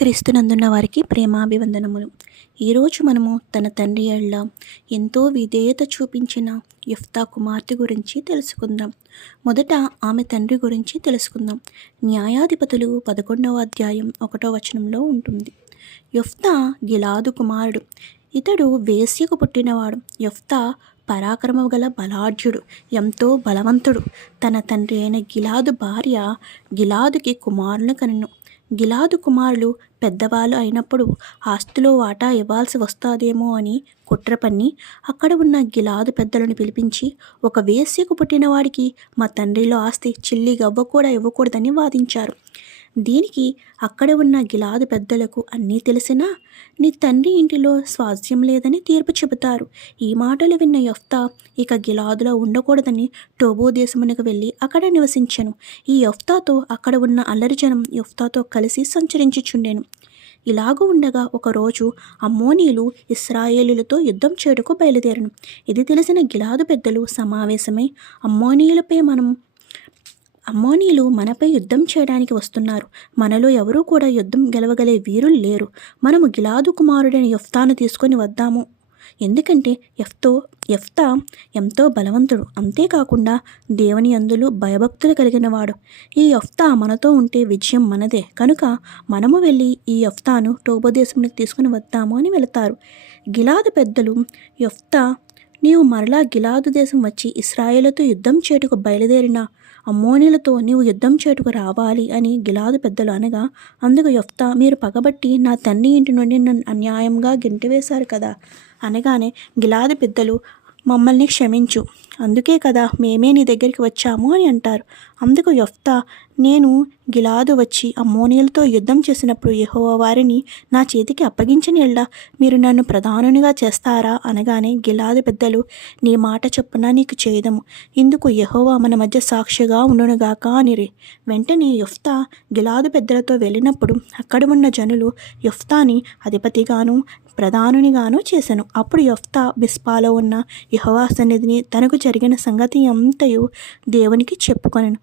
క్రీస్తునందున్న వారికి ప్రేమాభివందనములు. ఈరోజు మనము తన తండ్రి ఏళ్ళ ఎంతో విధేయత చూపించిన యఫ్తా కుమార్తె గురించి తెలుసుకుందాం. మొదట ఆమె తండ్రి గురించి తెలుసుకుందాం. న్యాయాధిపతులు పదకొండవ అధ్యాయం ఒకటో వచనంలో ఉంటుంది. యఫ్తా గిలాదు కుమారుడు. ఇతడు వేశ్యకు పుట్టినవాడు. యఫ్తా పరాక్రమం గల బలాఢ్యుడు ఎంతో బలవంతుడు. తన తండ్రి అయిన గిలాదు భార్య గిలాదుకి కుమారుని కనెను. గిలాదు కుమారులు పెద్దవాళ్ళు అయినప్పుడు ఆస్తిలో వాటా ఇవ్వాల్సి వస్తాదేమో అని కుట్ర పన్ని అక్కడ ఉన్న గిలాదు పెద్దలను పిలిపించి ఒక వేశ్యకు పుట్టినవాడికి మా తండ్రిలో ఆస్తి చిల్లి గవ్వ కూడా ఇవ్వకూడదని వాదించారు. దీనికి అక్కడ ఉన్న గిలాదు పెద్దలకు అన్నీ తెలిసినా నీ తండ్రి ఇంటిలో స్వాస్థ్యం లేదని తీర్పు చెబుతారు. ఈ మాటలు విన్న యఫ్తా ఇక గిలాదులో ఉండకూడదని టోబో దేశమునకు వెళ్ళి అక్కడ నివసించాను. ఈ యఫ్తాతో అక్కడ ఉన్న అల్లరి జనం యఫ్తాతో కలిసి సంచరించుచుండెను. ఇలాగూ ఉండగా ఒకరోజు అమ్మోనీలు ఇస్రాయేలులతో యుద్ధం చేయుటకు బయలుదేరను. ఇది తెలిసిన గిలాదు పెద్దలు సమావేశమై అమ్మోనీయులపై మనం అమ్మోనీలు మనపై యుద్ధం చేయడానికి వస్తున్నారు. మనలో ఎవరూ కూడా యుద్ధం గెలవగలే వీరులు లేరు. మనము గిలాదు కుమారుడైన యఫ్తాను తీసుకొని వద్దాము. ఎందుకంటే ఎఫ్తో ఎఫ్తా ఎంతో బలవంతుడు. అంతేకాకుండా దేవుని అందులు భయభక్తులు కలిగినవాడు. ఈ యఫ్తా మనతో ఉంటే విజయం మనదే. కనుక మనము వెళ్ళి ఈ యఫ్తాను టోబోదేశంలోకి తీసుకుని వద్దాము అని వెళతారు. గిలాదు పెద్దలు ఎఫ్తా నీవు మరలా గిలాదు దేశం వచ్చి ఇస్రాయేలతో యుద్ధం చేటుకు బయలుదేరిన అమ్మోనిలతో నీవు యుద్ధం చేటుకు రావాలి అని గిలాదు పెద్దలు అనగా అందుకు యొఫ్తా మీరు పగబట్టి నా తండ్రి ఇంటి నుండి నన్ను అన్యాయంగా గెంటివేశారు కదా? అనగానే గిలాదు పెద్దలు మమ్మల్ని క్షమించు. అందుకే కదా మేమే నీ దగ్గరికి వచ్చాము అని అంటారు. అందుకు యొఫ్తా నేను గిలాదు వచ్చి అమ్మోనియలతో యుద్ధం చేసినప్పుడు యహోవ వారిని నా చేతికి అప్పగించని ఎళ్ళ మీరు నన్ను ప్రధానునిగా చేస్తారా? అనగానే గిలాదు పెద్దలు నీ మాట చొప్పున నీకు చేయదము. ఇందుకు యహోవా మన మధ్య సాక్షిగా ఉండునుగాక అనిరి. వెంటనే యొఫ్తా గిలాదు పెద్దలతో వెళ్ళినప్పుడు అక్కడ ఉన్న జనులు యొఫ్తాని అధిపతిగాను ప్రధానునిగాను చేశాను అప్పుడు యొఫ్తా బిస్పాలో ఉన్న యహోవా సన్నిధిని తనకు జరిగిన సంగతి అంతయు దేవునికి చెప్పుకొనను.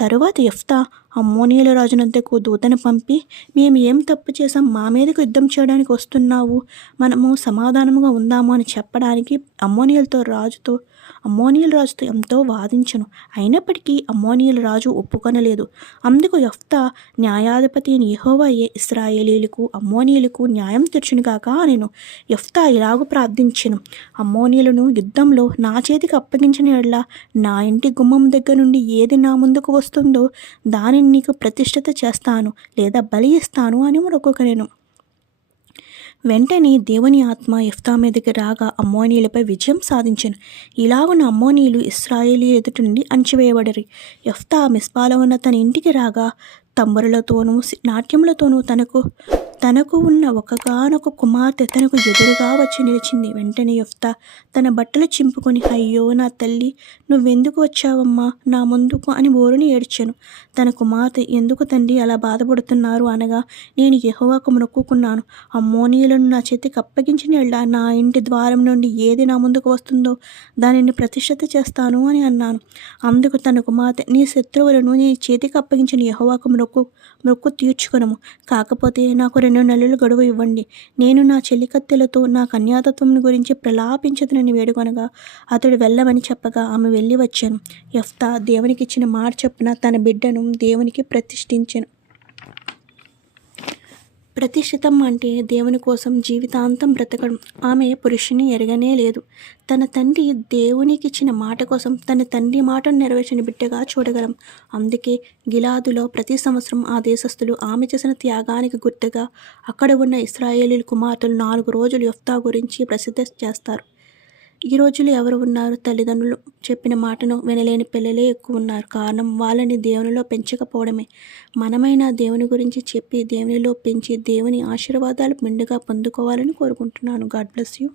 తరువాత ఎఫ్తా అమ్మోనియల రాజునద్దకు దూతను పంపి మేము ఏం తప్పు చేసాం మా మీదకు యుద్ధం చేయడానికి వస్తున్నావు? మనము సమాధానముగా ఉందాము అని చెప్పడానికి అమ్మోనియలతో రాజుతో అమ్మోనియల్ రాజుతో ఎంతో వాదించను. అయినప్పటికీ అమ్మోనియల రాజు ఒప్పుకొనలేదు. అందుకు యఫ్తా న్యాయాధిపతి యహోవయ్యే ఇస్రాయేలీలకు అమ్మోనియలకు న్యాయం తెచ్చునుగాక నేను యఫ్తా ఇలాగూ ప్రార్థించను. అమ్మోనియలను యుద్ధంలో నా చేతికి అప్పగించిన ఎడ్ల నా ఇంటి గుమ్మం దగ్గర నుండి ఏది నా ముందుకు వస్తుందో దానిని నీకు ప్రతిష్ఠిత చేస్తాను లేదా బలి ఇస్తాను అని మొరొకొకనేను వెంటనే దేవుని ఆత్మ ఎఫ్తా మీదకి రాగా అమ్మోనీలపై విజయం సాధించను. ఇలాగున అమ్మోనీలు ఇస్రాయేలీ ఎదుటి నుండి అణచివేయబడరు. ఎఫ్తా మిస్పాల ఉన్న తన ఇంటికి రాగా తంబరులతోనూ నాట్యములతోనూ తనకు తనకు ఉన్న ఒకగానొక కుమార్తె తనకు ఎదురుగా వచ్చి నిలిచింది. వెంటనే యొఫ్తా తన బట్టలు చింపుకొని అయ్యో నా తల్లి నువ్వెందుకు వచ్చావమ్మా? నా ముందుకు అని బోరుని ఏడ్చాను. తన కుమార్తె ఎందుకు తండ్రి అలా బాధపడుతున్నారు? అనగా నేను యహోవాకు మొక్కుకున్నాను. అమ్మోనీయులను నా చేతికి అప్పగించిన నా ఇంటి ద్వారం నుండి ఏది నా ముందుకు వస్తుందో దానిని ప్రతిష్ఠత చేస్తాను అని అన్నాను. అందుకు తన కుమార్తె నీ శత్రువులను నీ చేతికి అప్పగించిన యహోవాకు మొక్కు మొక్కు తీర్చుకునము. కాకపోతే నాకు రెండు నెలలు గడువు ఇవ్వండి. నేను నా చెలికత్తెలతో నా కన్యాతత్వం గురించి ప్రలాపించదనని వేడుకొనగా అతడు వెళ్ళమని చెప్పగా ఆమె వెళ్ళి వచ్చాను. యఫ్తా దేవునికి ఇచ్చిన మాట చొప్పున తన బిడ్డను దేవునికి ప్రతిష్ఠించాను. ప్రతిష్ఠితం అంటే దేవుని కోసం జీవితాంతం బ్రతకడం. ఆమె పురుషుని ఎరగనే లేదు. తన తండ్రి దేవునికి ఇచ్చిన మాట కోసం తన తండ్రి మాటను నెరవేర్చిన బిడ్డగా చూడగలం. అందుకే గిలాదులో ప్రతి సంవత్సరం ఆ దేశస్థులు ఆమె చేసిన త్యాగానికి గుర్తుగా అక్కడ ఉన్న ఇస్రాయేలీ కుమార్తెలు నాలుగు రోజులు యొఫ్తా గురించి ప్రసిద్ధి చేస్తారు. ఈ రోజుల్లో ఎవరు ఉన్నారు? తల్లిదండ్రులు చెప్పిన మాటను వినలేని పిల్లలే ఎక్కువ ఉన్నారు. కారణం వాళ్ళని దేవునిలో పెంచకపోవడమే. మనమైనా దేవుని గురించి చెప్పి దేవునిలో పెంచి దేవుని ఆశీర్వాదాలు మెండుగా పొందుకోవాలని కోరుకుంటున్నాను. God bless you.